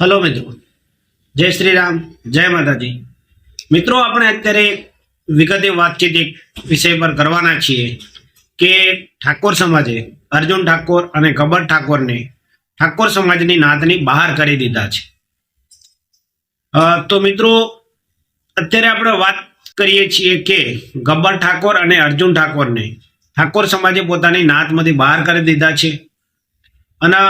Hello મિત્રો, જય શ્રી રામ, જય માતાજી. મિત્રો, આપણે અત્યારે વિગતે વાતચીત એક વિષય પર કરવાના છીએ કે ઠાકોર સમાજે અર્જુન ઠાકોર અને ગબ્બર ઠાકોરને ઠાકોર સમાજની નાતની બહાર કરી દીધા છે. તો મિત્રો, અત્યારે આપણે વાત કરીએ છીએ કે ગબ્બર ઠાકોર અને અર્જુન ઠાકોરને ઠાકોર સમાજે પોતાની નાતમાંથી બહાર કરી દીધા છે. અને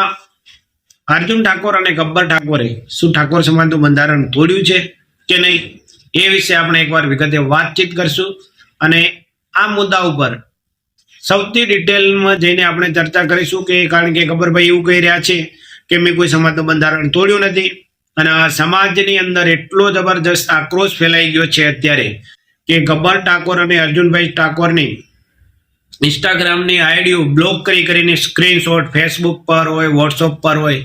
અર્જુન ઠાકોર અને ગબ્બર ઠાકોરે શું ઠાકોર સમાજનું બંધારણ તોડ્યું છે કે નહીં, એ વિશે આપણે એકવાર વિગતે વાતચીત કરશું. અને આ મુદ્દા ઉપર સૌથી ડિટેલમાં જઈને આપણે ચર્ચા કરીશું કે કારણ કે ગબ્બરભાઈ એવું કહી રહ્યા છે કે મેં કોઈ સમાજનું બંધારણ તોડ્યું નથી. અને આ સમાજની અંદર એટલો જબરજસ્ત આક્રોશ ફેલાઈ ગયો છે અત્યારે કે ગબ્બર ઠાકોર અને અર્જુનભાઈ ઠાકોરની ઇન્સ્ટાગ્રામની આઈડીઓ બ્લોક કરીને સ્ક્રીનશોટ ફેસબુક પર હોય, વોટ્સઅપ પર હોય,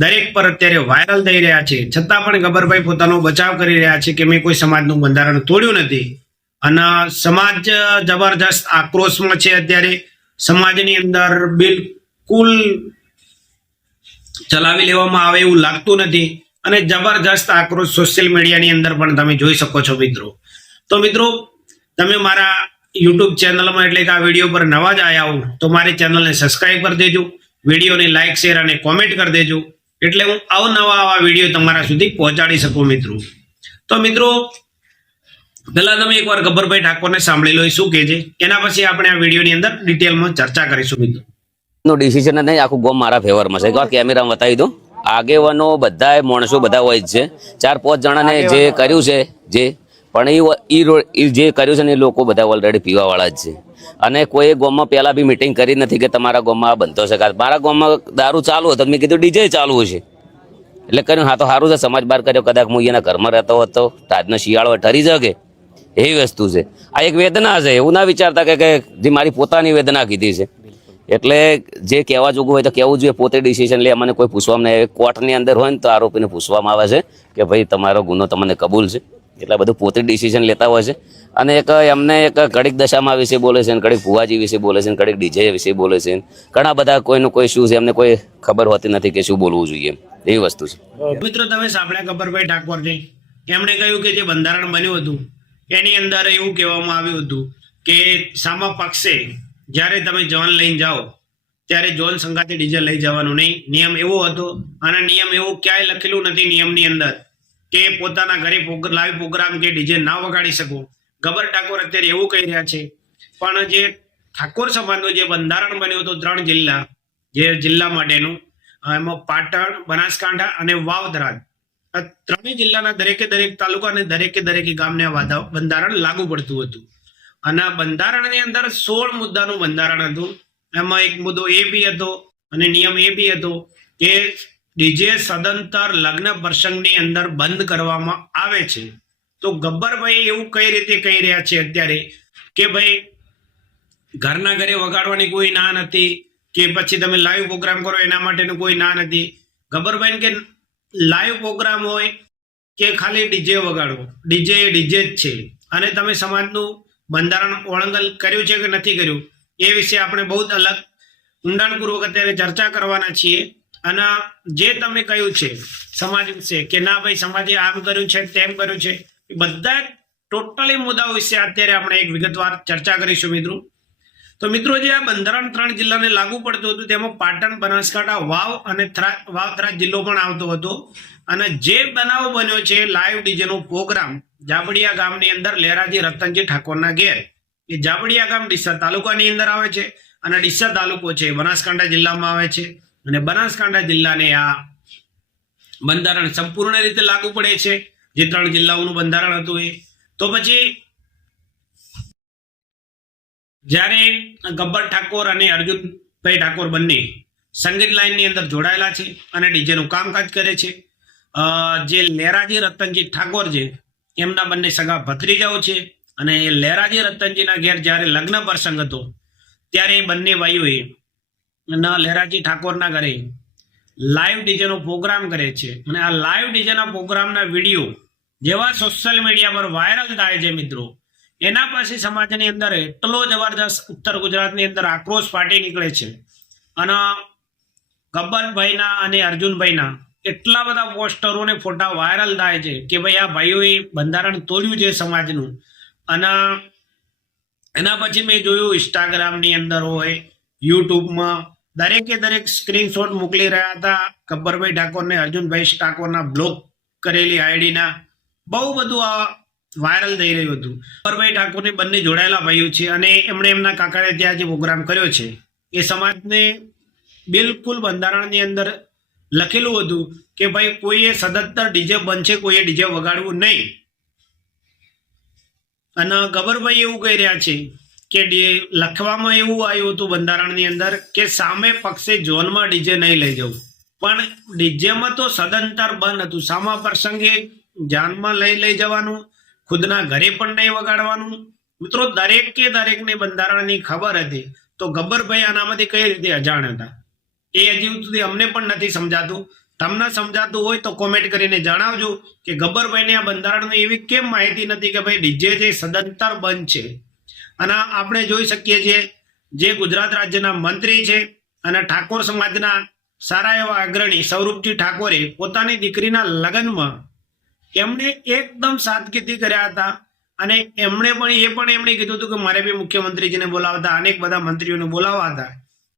દરેક પર અત્યારે વાયરલ થઈ રહ્યા છે. છતાં પણ ગબ્બરભાઈ પોતાનો બચાવ કરી રહ્યા છે કે મેં કોઈ સમાજનું બંધારણ તોડ્યું નથી. અને સમાજ જબરજસ્ત આક્રોશમાં છે. અત્યારે સમાજની અંદર બિલકુલ ચલાવી લેવામાં આવે એવું લાગતું નથી. અને જબરજસ્ત આક્રોશ સોશિયલ મીડિયાની અંદર પણ તમે જોઈ શકો છો મિત્રો. તો મિત્રો, તમે મારા યુટ્યુબ ચેનલમાં એટલે કે આ વિડીયો પર નવા જ આવ્યા હો તો મારી ચેનલને સબસ્ક્રાઈબ કરી દેજો, વિડીયોને લાઇક, શેર અને કોમેન્ટ કરી દેજો, એટલે હું અવનવા આવા વિડીયો તમારા સુધી પહોંચાડી શકું મિત્રો. તો મિત્રો, પહેલા તમે એકવાર ગબ્બરભાઈ ઠાકોરને સાંભળી લો એ શું કહે છે, એના પછી આપણે આ વિડીયોની અંદર ડિટેલમાં ચર્ચા કરીશું મિત્રો. નો ડિસિઝન નહીં, આખું ગોમ મારા ફેવરમાં છે. કેમેરામાં બતાવી દો. આગેવાનો બધા માણસો બધા હોય જ છે. 4-5 જણાને જે કર્યું છે પણ એ જે કર્યું છે ને એ લોકો બધા ઓલરેડી પીવા વાળા જ છે. અને કોઈ ગામમાં પહેલા બી મીટિંગ કરી નથી કે તમારા ગામમાં આ બનતો છે. મારા ગામમાં દારૂ ચાલુ હતો, મેં કીધું ડીજે ચાલુ છે એટલે કર્યું. હા તો સારું છે, સમાજ બહાર કર્યો. કદાચ હું એના ઘરમાં રહેતો હતો આજનો શિયાળો ઠરી શકે એવી વસ્તુ છે. આ એક વેદના છે, એવું ના વિચારતા કે જે મારી પોતાની વેદના કીધી છે. એટલે જે કહેવા જોગું હોય તો કહેવું જોઈએ. પોતે ડિસિઝન લે, મને કોઈ પૂછવામાં નહીં. કોર્ટની અંદર હોય ને તો આરોપીને પૂછવામાં આવે છે કે ભાઈ તમારો ગુનો તમને કબૂલ છે. એટલે બધું પોતે ડિસિઝન લેતા હોય છે. અને એક એમને એક ઘડીક દશામાં વિશે બોલે છે, ઘડીક ભુવાજી વિશે બોલે છે, ઘડીક ડીજે વિશે બોલે છે. ઘણા બધા કોઈનું કોઈ શું છે એમને કોઈ ખબર હોતી નથી કે શું બોલવું જોઈએ, એવી વસ્તુ છે. મિત્રો, તમે સાંભળ્યા ગબ્બરભાઈ ઠાકોરને, એમણે કહ્યું કે જે બંધારણ બન્યું હતું એની અંદર એવું કહેવામાં આવ્યું હતું કે સામા પક્ષે જ્યારે તમે જોન લઈને જાઓ ત્યારે જોન સંગાતે ડીજે લઈ જવાનું નહીં. નિયમ એવો હતો. અને નિયમ એવું ક્યાંય લખેલું નથી નિયમની અંદર કે પોતાના ઘરે લાઈવ પ્રોગ્રામ કે ડીજે ના વગાડી શકો. ગબ્બર ઠાકોર અત્યારે એવું કહી રહ્યા છે. પણ જે ઠાકોર સમાજનું જે બંધારણ બન્યું હતું 3 જિલ્લા, જે જિલ્લા માટેનું, એમાં પાટણ, બનાસકાંઠા અને વાવથરા, આ 3 જિલ્લાના દરેકે દરેક તાલુકા અને દરેકે દરેક ગામને બંધારણ લાગુ પડતું હતું. અને બંધારણની અંદર 16 મુદ્દાનું બંધારણ હતું. એમાં એક મુદ્દો એ બી હતો અને નિયમ એ બી હતો કે ડીજે સદંતર લગ્ન પ્રસંગની અંદર બંધ કરવામાં આવે છે. તો ગબ્બરભાઈ એવું કઈ રીતે કહી રહ્યા છે અત્યારે કે ભાઈ ઘરના ઘરે વગાડવાની કોઈ ના નથી કે પછી તમે લાઈવ પ્રોગ્રામ કરો એના માટેનું કોઈ ના નથી. ગબ્બરભાઈ કે લાઈવ પ્રોગ્રામ હોય કે ખાલી ડીજે વગાડો, ડીજે જ છે. અને તમે સમાજનું બંધારણ ઉલ્લંઘન કર્યું છે કે નથી કર્યું એ વિશે આપણે બહુ જ અલગ ઊંડાણપૂર્વક અત્યારે ચર્ચા કરવાના છીએ. અને જે તમે કહ્યું છે સમાજ વિશે કે ના ભાઈ સમાજે આમ કર્યું છે તેમ કર્યું છે, એ બધા ટોટલી મુદ્દાઓ વિશે અત્યારે આપણે એક વિગતવાર ચર્ચા કરીશું મિત્રો. તો મિત્રો, જે આ બંધારણ 3 જિલ્લાને લાગુ પડતું હતું તેમાં પાટણ, બનાસકાંઠા, વાવ અને વાવથરા જિલ્લો પણ આવતો હતો. અને જે બનાવ બન્યો છે લાઈવ ડીજેનો પ્રોગ્રામ જાબડિયા ગામની અંદર લહેરાજી રતનજી ઠાકોરના ઘેર, એ જાબડિયા ગામ ડીસા તાલુકાની અંદર આવે છે. અને ડીસા તાલુકો છે બનાસકાંઠા જિલ્લામાં આવે છે. અને બનાસકાંઠા જિલ્લાને આ બંધારણ સંપૂર્ણ રીતે લાગુ પડે છે, જે 3 જિલ્લાઓનું બંધારણ હતું એ. તો પછી જ્યારે ગબ્બર ઠાકોર અને અર્જુનભાઈ ઠાકોર બંને સંગીત લાઈનની અંદર જોડાયેલા છે અને ડીજેનું કામકાજ કરે છે. જે લહેરાજી રતનજી ઠાકોર છે એમના બંને સગા ભત્રીજાઓ છે. અને એ લહેરાજી રતનજીના ઘેર જ્યારે લગ્ન પ્રસંગ હતો ત્યારે બંને ભાઈઓએ લહેરાજી ઠાકોરના ઘરે લાઈવ ડીજેનો પ્રોગ્રામ કરે છે. અને આ લાઈવ ડીજેના પ્રોગ્રામના વિડીયો જેવા સોશિયલ મીડિયા પર વાયરલ થાય છે મિત્રો, એના પછી સમાજની અંદર એટલો જબરદસ્ત ઉત્તર ગુજરાતની અંદર આક્રોશ ફાટી નીકળે છે. અને ગબ્બરભાઈના અને અર્જુનભાઈના એટલા બધા પોસ્ટરો ને ફોટા વાયરલ થાય છે કે ભાઈ આ ભાઈઓએ બંધારણ તોડ્યું છે સમાજનું. અને એના પછી મેં જોયું ઇન્સ્ટાગ્રામની અંદર હોય, યુટ્યુબમાં દરેક સ્ક્રીનશોટ મોકલી રહ્યા હતા ગબ્બરભાઈ ઠાકોરને અર્જુનભાઈ ઠાકોરના બ્લોક કરેલી આઈડીના. બહુ બધું આ વાયરલ થઈ રહ્યું હતું. ગબ્બરભાઈ ઠાકોરને બંને જોડાયેલા ભાઈઓ છે અને એમણે એમના કાકાએ ત્યાં જે પ્રોગ્રામ કર્યો છે એ સમાજને બિલકુલ બંધારણની અંદર લખેલું હતું કે ભાઈ કોઈએ સદંતર ડીજે બનશે, કોઈએ ડીજે વગાડવું નહીં. અને ગબ્બરભાઈ એવું કહી રહ્યા છે કે લખવામાં એવું આવ્યું હતું બંધારણની અંદર કે સામે પક્ષે ઝોનમાં ડીજે નહીં લઈ જવું, પણ ડીજેમાં તો સદંતર બંધ હતું. સામા પ્રસંગે જાનમાં લઈ જવાનું, ખુદના ઘરે પણ નહીં વગાડવાનું. મિત્રો દરેકને બંધારણની ખબર હતી, તો ગબ્બરભાઈ આનામાંથી કઈ રીતે અજાણ હતા એ હજી સુધી અમને પણ નથી સમજાતું. તમને સમજાતું હોય તો કોમેન્ટ કરીને જણાવજો કે ગબ્બરભાઈને આ બંધારણની એવી કેમ માહિતી નથી કે ભાઈ ડીજે જે સદંતર બંધ છે. અને આપણે જોઈ શકીએ છીએ જે ગુજરાત રાજ્યના મંત્રી છે અને ઠાકોર સમાજના સારા એવા અગ્રણી સૌરભજી ઠાકોરે પોતાની દીકરીના લગ્નમાં એમણે એકદમ સાદગીથી કર્યા હતા. અને એમણે કીધું હતું કે મારે બી મુખ્યમંત્રીજીને બોલાવતા, અનેક બધા મંત્રીઓને બોલાવવા હતા,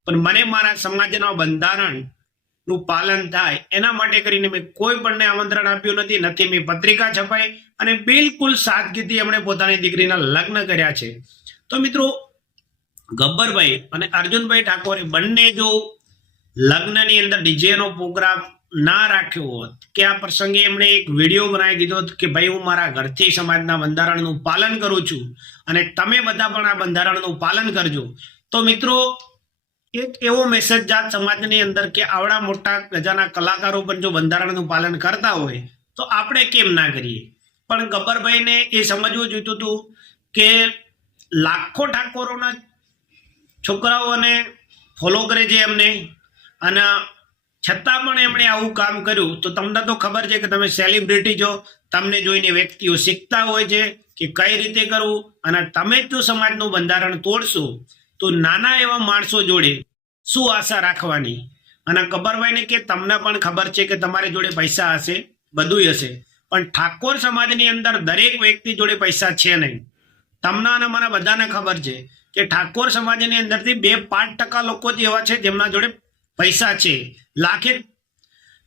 પણ મને મારા સમાજના બંધારણનું પાલન થાય એના માટે કરીને મેં કોઈ પણને આમંત્રણ આપ્યું નથી મેં પત્રિકા છપાઈ અને બિલકુલ સાદગીથી એમણે પોતાની દીકરીના લગ્ન કર્યા છે. તો મિત્રો ગબ્બરભાઈ અને અર્જુનભાઈ ઠાકોરે બંને જો લગ્નની અંદર ડીજેનો પ્રોગ્રામ ના રાખ્યો હોત કે આ પ્રસંગે એમણે એક વિડીયો બનાવી દીધો કે ભાઈ હું મારા ઘરથી સમાજના બંધારણનું પાલન કરું છું અને તમે બધા પણ આ બંધારણનું પાલન કરજો, તો મિત્રો એક એવો મેસેજ જાત સમાજની અંદર કે આવડા મોટા ગજાના કલાકારો પણ જો બંધારણનું પાલન કરતા હોય તો આપણે કેમ ના કરીએ. પણ ગબ્બરભાઈને એ સમજવું જોઈતું હતું કે લાખો ઠાકોરોના છોકરાઓને ફોલો કરે છે એમને, અને છતાં પણ એમણે આવું કામ કર્યું. તો તમને તો ખબર છે કે તમે સેલિબ્રિટી છો, તમને જોઈને વ્યક્તિઓ શીખતા હોય છે કે કઈ રીતે કરવું. અને તમે જ જો સમાજનું બંધારણ તોડશો તો નાના એવા માણસો જોડે શું આશા રાખવાની. અને ગબ્બરભાઈને કે તમને પણ ખબર છે કે તમારી જોડે પૈસા હશે, બધું હશે, પણ ઠાકોર સમાજની અંદર દરેક વ્યક્તિ જોડે પૈસા છે નહીં. તમને અને મને બધાને ખબર છે કે ઠાકોર સમાજની અંદરથી 2-5% લોકો જ એવા છે જેમના જોડે પૈસા છે. લાખે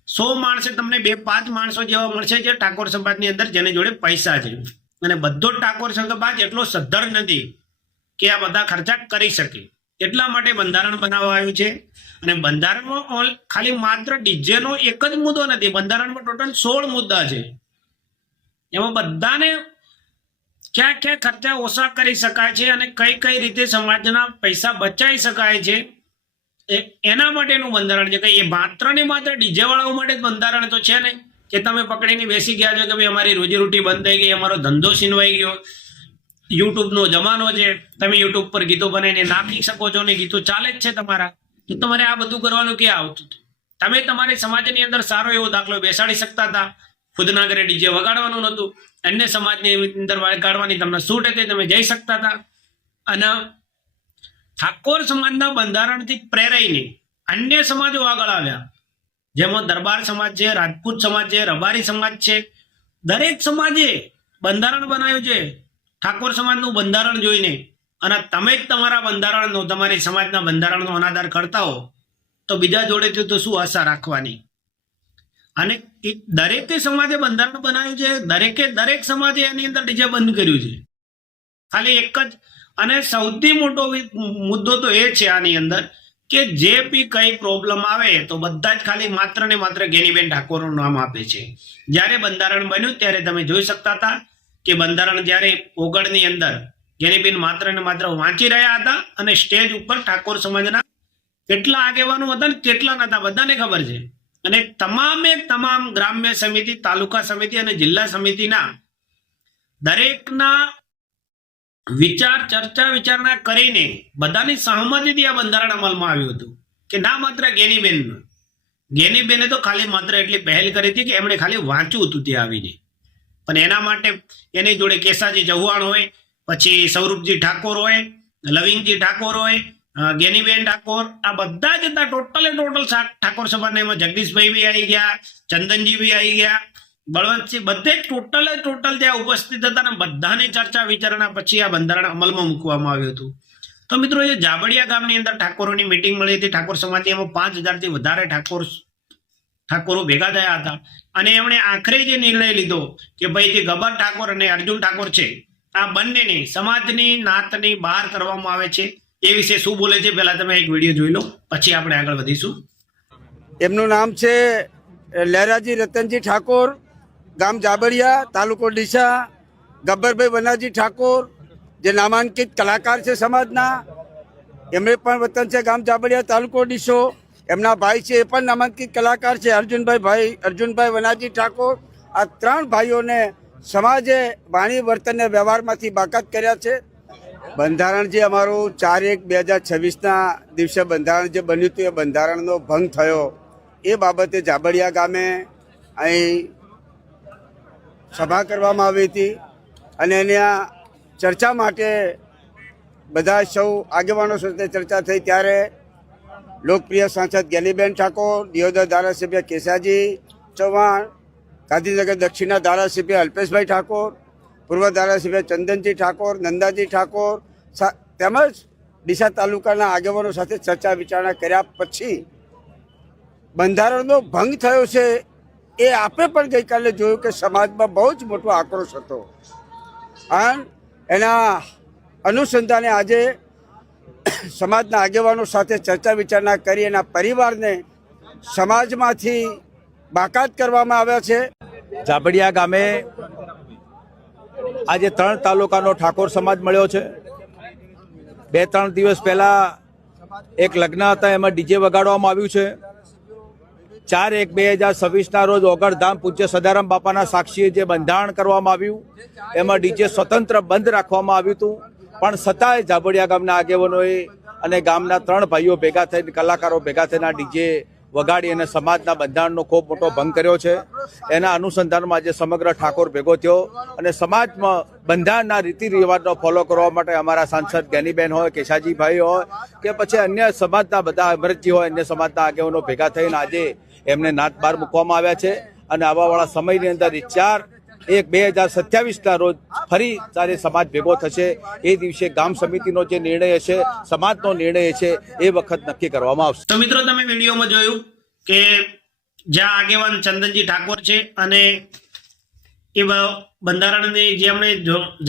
100 માણસે તમને 2-5 માણસો જેવા મળશે જે ઠાકોર સમાજની અંદર જેની જોડે પૈસા છે. અને બધો ઠાકોર સમાજ એટલો સદ્ધર નથી કે આ બધા ખર્ચા કરી શકે. એટલા માટે બંધારણ બનાવવા આવ્યું છે. અને બંધારણમાં ખાલી માત્ર ડીજેનો એક જ મુદ્દો નથી, બંધારણમાં ટોટલ 16 મુદ્દા છે. એમાં બધાને ક્યાં ખર્ચા ઓછા કરી શકાય છે અને કઈ રીતે સમાજના પૈસા બચાવી શકાય છે એના માટેનું બંધારણ છે. કે એ માત્ર ને માત્ર ડીજે વાળાઓ માટે જ બંધારણ તો છે ને કે તમે પકડીને બેસી ગયા છો કે ભાઈ અમારી રોજીરોટી બંધ થઈ ગઈ, અમારો ધંધો છીનવાઈ ગયો. યુટ્યુબનો જમાનો છે, તમે યુટ્યુબ પર ગીતો બનાવીને નાખી શકો છો ને ગીતો ચાલે જ છે તમારા. તો તમારે આ બધું કરવાનું ક્યાં આવતું હતું? તમે તમારી સમાજની અંદર સારો એવો દાખલો બેસાડી શકતા હતા. ખુદના ઘરે ડીજે વગાડવાનું નહોતું, અન્ય સમાજની અંદર વગાડવાની તમને છૂટ હતી, તમે જઈ શકતા હતા. અને ઠાકોર સમાજના બંધારણથી પ્રેરાઈને અન્ય સમાજો આગળ આવ્યા, જેમાં દરબાર સમાજ છે, રાજપૂત સમાજ છે, રબારી સમાજ છે. દરેક સમાજે બંધારણ બનાવ્યું છે ઠાકોર સમાજનું બંધારણ જોઈને. અને તમે જ તમારા બંધારણનો, તમારી સમાજના બંધારણનો અનાદર કરતા હો તો બીજા જોડેથી તો શું આશા રાખવાની. અને દરેકે સમાજે બંધારણ બનાવ્યું છે, દરેક સમાજે એની અંદર ડીજે બંધ કર્યું છે. ખાલી એક જ અને સૌથી મોટો મુદ્દો તો એ છે આની અંદર કે જે બી કઈ પ્રોબ્લેમ આવે તો બધા જ ખાલી માત્ર ને માત્ર ગેનીબેન ઠાકોરનું નામ આપે છે. જ્યારે બંધારણ બન્યું ત્યારે તમે જોઈ શકતા હતા કે બંધારણ જ્યારે ઓગળની અંદર ગેનીબેન માત્ર ને માત્ર વાંચી રહ્યા હતા અને સ્ટેજ ઉપર ઠાકોર સમાજના કેટલા આગેવાનો હતા ને કેટલા નતા બધાને ખબર છે. અને તમામ ગ્રામ્ય સમિતિ, તાલુકા સમિતિ અને જિલ્લા સમિતિના દરેકના વિચારણા કરીને બધાની સહમતિથી આ બંધારણ અમલમાં આવ્યું હતું. કે ના માત્ર ગેનીબેને તો ખાલી માત્ર એટલી પહેલ કરી હતી કે એમણે ખાલી વાંચ્યું હતું ત્યાં આવીને. પણ એના માટે એની જોડે કેસાજી ચૌહાણ હોય, પછી સૌરભજી ઠાકોર હોય, લવિંગજી ઠાકોર હોય, ગેનીબેન ઠાકોર, આ બધા જ હતા ટોટલ ઠાકોર સમાજના. એમાં જગદીશભાઈ બી આવી ગયા, ચંદનજી બી આવી ગયા, બળવંતસિંહ, બધે ટોટલ ત્યાં ઉપસ્થિત હતા ને બધાની ચર્ચા વિચારણા પછી આ બંધારણ અમલમાં મૂકવામાં આવ્યું હતું. તો મિત્રો, એ જાબડિયા ગામની અંદર ઠાકોરોની મિટિંગ મળી હતી ઠાકોર સમાજની. એમાં 5000 થી વધારે ઠાકોરો ભેગા થયા હતા અને એમણે આખરે જે નિર્ણય લીધો કે ભાઈ જે ગબર ઠાકોર અને અર્જુન ઠાકોર છે, આ બંનેને સમાજની નાતની બહાર કરવામાં આવે છે. એ વિશે શું બોલે છે પહેલા તમે એક વિડીયો જોઈ લો, પછી આપણે આગળ વધીશું. એમનું નામ છે લહેરાજી રતનજી ઠાકોર, ગામ જાબડિયા, તાલુકો ડીસા. ગબ્બરભાઈ વનાજી ઠાકોર જે નામાંકિત કલાકાર છે સમાજના, એમણે પણ વતન છે ગામ જાબડિયા, તાલુકો ડીસો. એમના ભાઈ છે એ પણ નામાંકિત કલાકાર છે, અર્જુનભાઈ વનાજી ઠાકોર. આ 3 ભાઈઓને સમાજે વાણી વર્તન અને વ્યવહારમાંથી બાકાત કર્યા છે. બંધારણ જે અમારું 4/1/2026ના દિવસે બંધારણ જે બન્યું હતું, એ બંધારણનો ભંગ થયો એ બાબતે જાબડિયા ગામે અહીં સભા કરવામાં આવી હતી અને એના ચર્ચા માટે બધા સૌ આગેવાનો સાથે ચર્ચા થઈ. ત્યારે લોકપ્રિય સાંસદ ગેનીબેન ઠાકોર, દિયોદર ધારાસભ્ય કેસાજી ચૌહાણ, ગાંધીનગર દક્ષિણના ધારાસભ્ય અલ્પેશભાઈ ઠાકોર, પૂર્વ ધારાસભ્ય ચંદનજી ઠાકોર, નંદાજી ઠાકોર તેમજ ડીસા તાલુકાના આગેવાનો સાથે ચર્ચા વિચારણા કર્યા પછી બંધારણનો ભંગ થયો છે. એ આપણે પણ ગઈકાલે જોયું કે સમાજમાં બહુ જ મોટો આક્રોશ હતો અને એના અનુસંધાને આજે સમાજના આગેવાનો સાથે ચર્ચા વિચારણા કરી એના પરિવારને સમાજમાંથી બાકાત કરવામાં આવ્યા છે. જાબડિયા ગામે આજે 3 તાલુકાનો ઠાકોર સમાજ મળ્યો છે. 2-3 દિવસ પહેલા એક લગ્ન હતા, એમાં ડીજે વગાડવામાં આવ્યું છે. 4/1/2026ના રોજ ઓગળધામ પૂજ્ય સદારામ બાપાના સાક્ષીએ જે બંધારણ કરવામાં આવ્યું, એમાં ડીજે સ્વતંત્ર બંધ રાખવામાં આવ્યું હતું. પણ છતાંય જાબડિયા ગામના આગેવાનોએ અને ગામના 3 ભાઈઓ ભેગા થઈને, કલાકારો ભેગા થઈને ડીજે વગાડી અને સમાજના બંધારણનો ખૂબ મોટો ભંગ કર્યો છે. એના અનુસંધાનમાં આજે સમગ્ર ઠાકોર ભેગો થયો અને સમાજમાં બંધારણના રીતિ રિવાજનો ફોલો કરવા માટે અમારા સાંસદ જ્ઞાનીબેન હોય, કેશાજીભાઈ હોય કે પછી અન્ય સમાજના બધા અમરતજી હોય, અન્ય સમાજના આગેવાનો ભેગા થઈને આજે એમને નાત બહાર મૂકવામાં આવ્યા છે. અને આવાવાળા સમયની અંદર 4/1/2027ના રોજ ફરી જ્યારે સમાજ ભેગો થશે એ દિવસે ગામ સમિતિનો જે નિર્ણય હશે, સમાજનો નિર્ણય છે, એ વખત નક્કી કરવામાં આવશે. તો મિત્રો, તમે વિડીયોમાં જોયું કે જ્યાં આગેવાન ચંદનજી ઠાકોર છે અને એ બંધારણની જે એમણે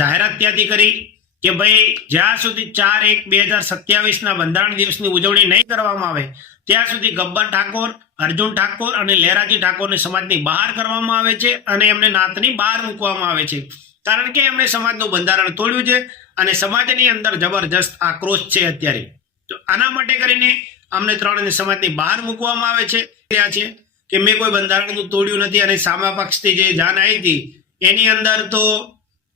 જાહેરાત ત્યાંથી કરી કે ભાઈ જ્યાં સુધી 4/1/2027ના બંધારણ દિવસની ઉજવણી નહીં કરવામાં આવે ત્યાં સુધી ગબ્બર ઠાકોર, અર્જુન ઠાકોર અને લહેરાજી ઠાકોરને સમાજની બહાર કરવામાં આવે છે અને એમને નાતની બહાર મૂકવામાં આવે છે. કારણ કે એમણે સમાજનું બંધારણ તોડ્યું છે અને સમાજની અંદર જબરજસ્ત આક્રોશ છે અત્યારે. તો આના માટે કરીને અમને 3ને સમાજની બહાર મૂકવામાં આવે છે કે મેં કોઈ બંધારણનું તોડ્યું નથી. અને સામા પક્ષથી જે જાન આવી હતી એની અંદર તો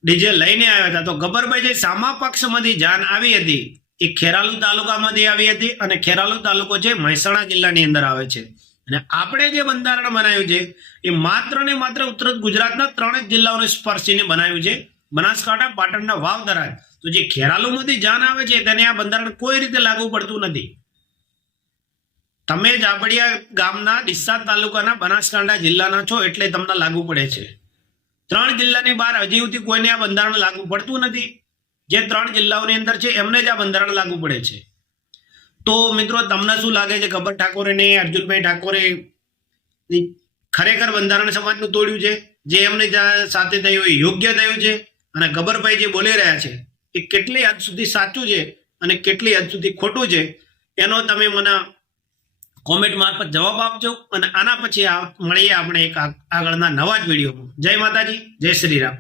ડીજે લઈને આવ્યા હતા. તો ગબ્બરભાઈ, જે સામા પક્ષમાંથી જાન આવી હતી એ ખેરાલુ તાલુકામાંથી આવી હતી અને ખેરાલુ તાલુકો છે મહેસાણા જિલ્લાની અંદર આવે છે. અને આપણે જે બંધારણ બનાવ્યું છે એ માત્ર ને માત્ર ઉત્તર ગુજરાતના 3 જ જિલ્લાઓને સ્પર્શીને બનાવ્યું છે, બનાસકાંઠા, પાટણના વાવ, થરાદ. તો જે ખેરાલુમાંથી જાન આવે છે તેને આ બંધારણ કોઈ રીતે લાગુ પડતું નથી. તમે જાબડિયા ગામના ડીસા તાલુકાના બનાસકાંઠા જિલ્લાના છો એટલે તમને લાગુ પડે છે. 3 જિલ્લાની બહાર હજી સુધી કોઈને આ બંધારણ લાગુ પડતું નથી. જે 3 જિલ્લાઓની અંદર છે એમને જ આ બંધારણ લાગુ પડે છે. તો મિત્રો, તમને શું લાગે છે, ગબ્બર ઠાકોર અને અર્જુનભાઈ ઠાકોરે ખરેખર બંધારણ સમાજનું તોડ્યું છે? જે એમને સાથે થયું એ યોગ્ય થયું છે? અને ગબ્બરભાઈ જે બોલી રહ્યા છે એ કેટલી હદ સુધી સાચું છે અને કેટલી હદ સુધી ખોટું છે, એનો તમે મને કોમેન્ટ મારફત જવાબ આપજો. અને આના પછી મળીએ આપણે એક આગળના નવા જ વિડીયોમાં. જય માતાજી, જય શ્રી રામ.